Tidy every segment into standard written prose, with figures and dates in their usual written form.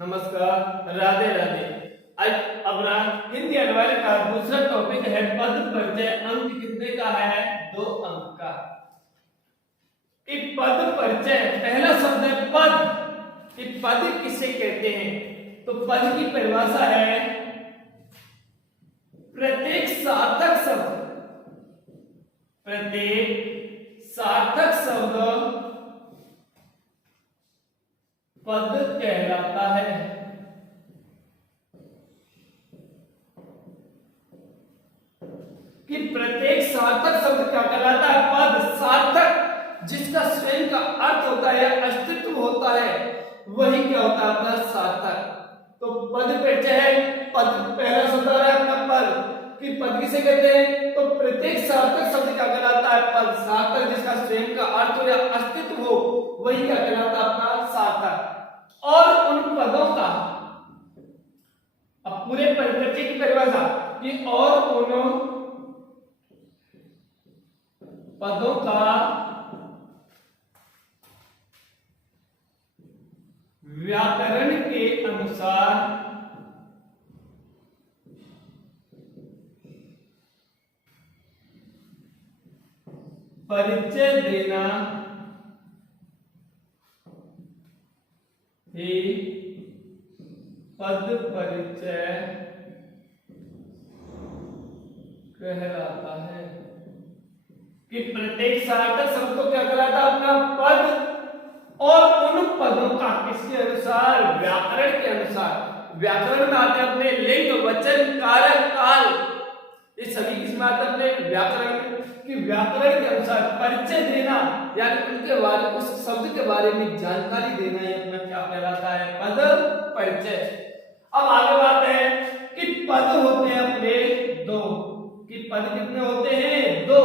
नमस्कार, राधे राधे। आज अपना हिंदी अनिवार्य का दूसरा टॉपिक है पद परिचय। अंक कितने का है? 2 अंक का। कि पद परिचय, पहला शब्द है पद। कि पद किसे कहते हैं? तो पद की परिभाषा है प्रत्येक सार्थक शब्द, प्रत्येक सार्थक शब्द पद कहलाता है। कि प्रत्येक सार्थक शब्द क्या कहलाता है? पद। सार्थक जिसका स्वयं का अर्थ होता है, अस्तित्व होता है, वही क्या होता है? अपना सार्थक। तो पद परिचय है, पद पहला शब्द है अपना पद। कि पद किसे कहते हैं? तो प्रत्येक सार्थक शब्द क्या कहलाता है? पद। सार्थक जिसका स्वयं का अर्थ हो या अस्तित्व हो, वही क्या कहलाता है? अपना सार्थक। और उन पदों का, अब पूरे परिचय की परिभाषा कि और उन पदों का व्याकरण के अनुसार परिचय देना ही पद परिचय कहलाता है। कि प्रत्येक सार्थक शब्द को क्या कहलाता है? अपना पद। और उन पदों का किसके अनुसार? व्याकरण के अनुसार। व्याकरण में आते हैं अपने लिंग, वचन, कारक, काल, ये सभी किसमें आते हैं? अपने व्याकरण। कि व्याकरण के अनुसार परिचय देना, यानी उनके बारे, उस शब्द के बारे में जानकारी देना, ये अपना क्या कहलाता है? पद परिचय। अब आगे बात है कि पद होते हैं अपने 2। कि पद कितने होते हैं? 2।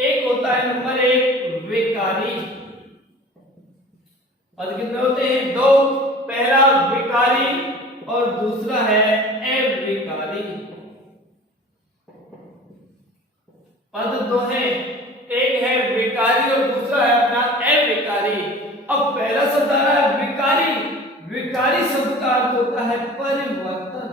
एक होता है नंबर 1 विकारी। पद कितने होते हैं? 2। पहला विकारी और दूसरा है अविकारी। पद 2 है, एक है विकारी और दूसरा है अपना अविकारी। अब पहला शब्द आ रहा है विकारी। विकारी शब्द का अर्थ होता है परिवर्तन।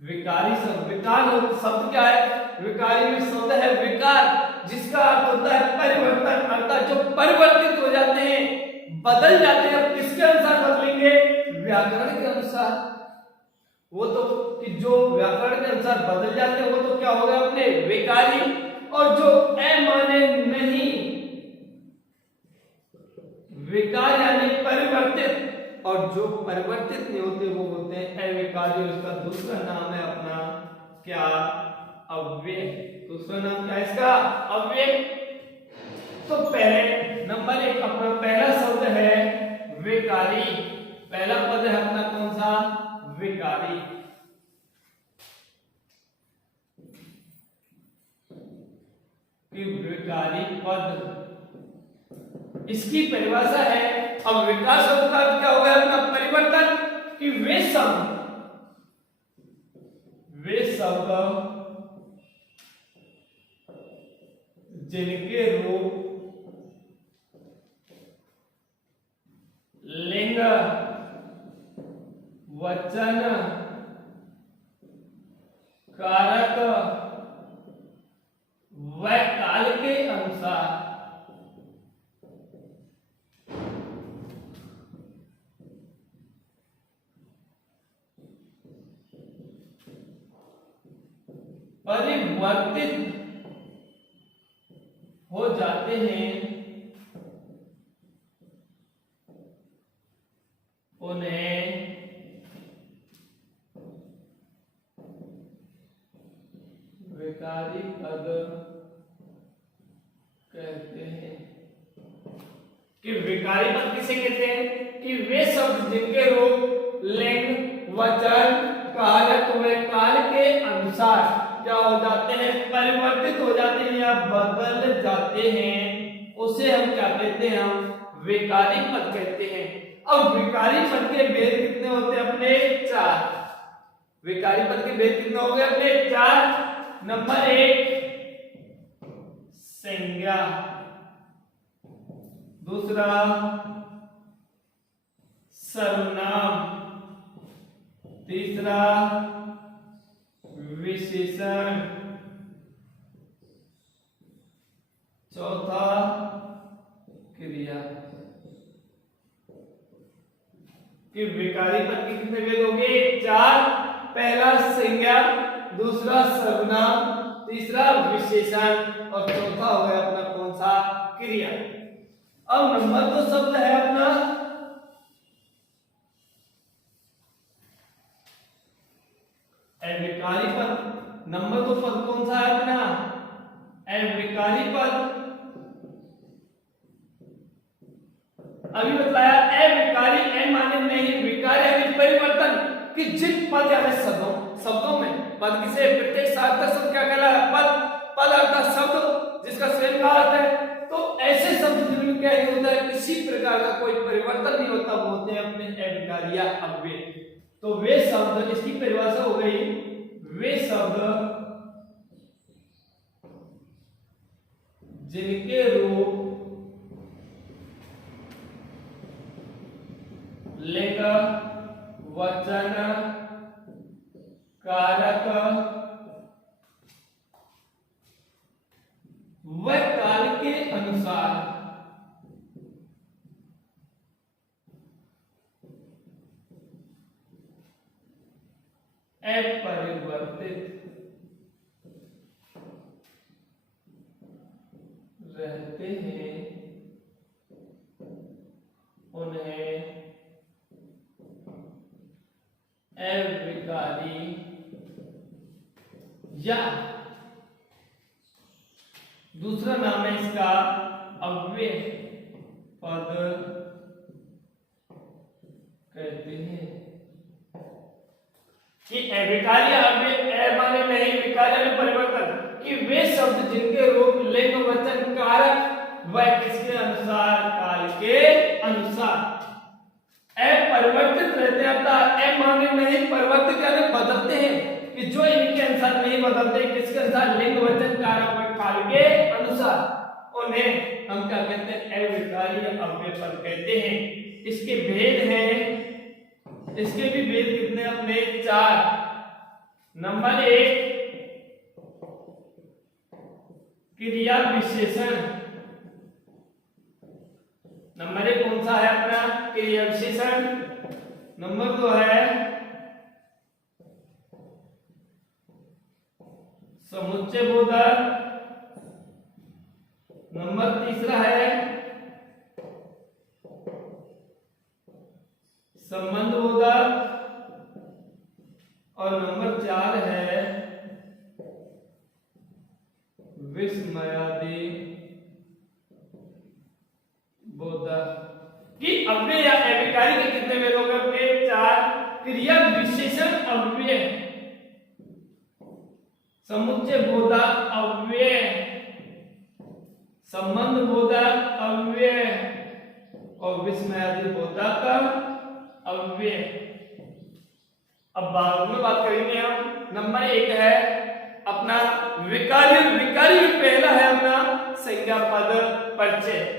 विकारी शब्द, विकार शब्द क्या है? विकारी में शब्द है विकार, जिसका अर्थ होता है परिवर्तन। अर्थात जो परिवर्तित हो जाते हैं, बदल जाते हैं। किसके अनुसार बदलेंगे? व्याकरण के अनुसार। वो तो कि जो व्याकरण के अनुसार बदल जाते हैं, वो तो क्या हो गए अपने विकारी। और जो माने नहीं, विकार यानी परिवर्तित, और जो परिवर्तित नहीं होते वो होते हैं अविकारी। उसका दूसरा नाम है अपना क्या? अव्यय। दूसरा नाम क्या है इसका? अव्यय। तो पहले नंबर 1 अपना पहला शब्द है विकारी। पहला पद है अपना कौन सा? विकारी। कि विकारी पद, इसकी परिभाषा है। अब विकार शब्द का अर्थ क्या हो गया? अपना परिवर्तन। कि वे शब्द जिनके रूप, लिंग, वचन, कारक व काल के अनुसार परिवर्तित हो जाते हैं, उन्हें विकारी पद कहते हैं। कि विकारी पद किसे कहते हैं? कि वे शब्द जिनके रूप, लिंग, वचन, कारक व काल के अनुसार क्या हो जाते हैं? परिवर्तित हो जाते हैं या बदल जाते हैं, उसे हम क्या कहते हैं? हम विकारी पद कहते हैं। अब विकारी पद के भेद कितने होते हैं? अपने 4। विकारी पद के भेद कितने हो गए? अपने 4। नंबर 1 संज्ञा, दूसरा सर्वनाम, तीसरा विशेषण, चौथा क्रिया। कि विकारी पद के कितने भेद होंगे? 4। पहला संज्ञा, दूसरा सर्वनाम, तीसरा विशेषण और चौथा हो गया अपना कौन सा? क्रिया। अब नंबर 2 शब्द है अपना अविकारी पद। नंबर 2 पद कौन सा है अपना? अविकारी पद। अभी बताया अविकारी, ए माने नहीं, विकार यानी परिवर्तन। कि जिन पद यानी शब्दों में पद किसे प्रत्येक सार्थक शब्द क्या कहलाता है? पद अर्थात शब्द जिसका स्वयं का अर्थ है। तो ऐसे शब्द जिनमें क्या नहीं होता है, किसी प्रकार का कोई परिवर्तन नहीं होता, बोलते हैं अपने अविकारी या अव्यय। तो वे शब्द, इसकी परिभाषा हो गई, वे शब्द जिनके रूप लिंग, वचन, कारक व काल के अनुसार अपरिवर्तित रहते हैं, उन्हें अविकारी या दूसरा नाम है इसका अव्यय पद कहते हैं। कि अविकारी या अव्यय माने नहीं, विकार यानी परिवर्तन। कि वे शब्द जिनके रूप, लिंग, वचन, कारक व किसके अनुसार? काल के अनुसार अपरिवर्तित रहते हैं। अ माने नहीं, परिवर्तित यानी बदलते हैं। कि जो इनके अनुसार नहीं बदलते, किसके अनुसार? लिंग, वचन, कारक व काल के अनुसार, उन्हें हम क्या कहते हैं? अविकारी या अव्यय पद कहते हैं। इसके भेद हैं, इसके भी भेद कितने अपने? 4। नंबर 1 क्रिया विशेषण। नंबर 1 कौन सा है अपना? क्रिया विशेषण। नंबर 2 है समुच्चय बोधक। नंबर 3 है संबंध बोधक और नंबर 4 है विस्मयादि बोधक। कि अव्यय या अविकारी के कितने भेद हो गए? 4। क्रिया विशेषण अव्यय, समुच्चय बोधक अव्यय, संबंध बोधक अव्यय और विस्मयादि बोधक अव्यय। अब बाद में बात करेंगे हम। नंबर 1 है अपना विकारी। विकारी में पहला है अपना संज्ञा पद परिचय।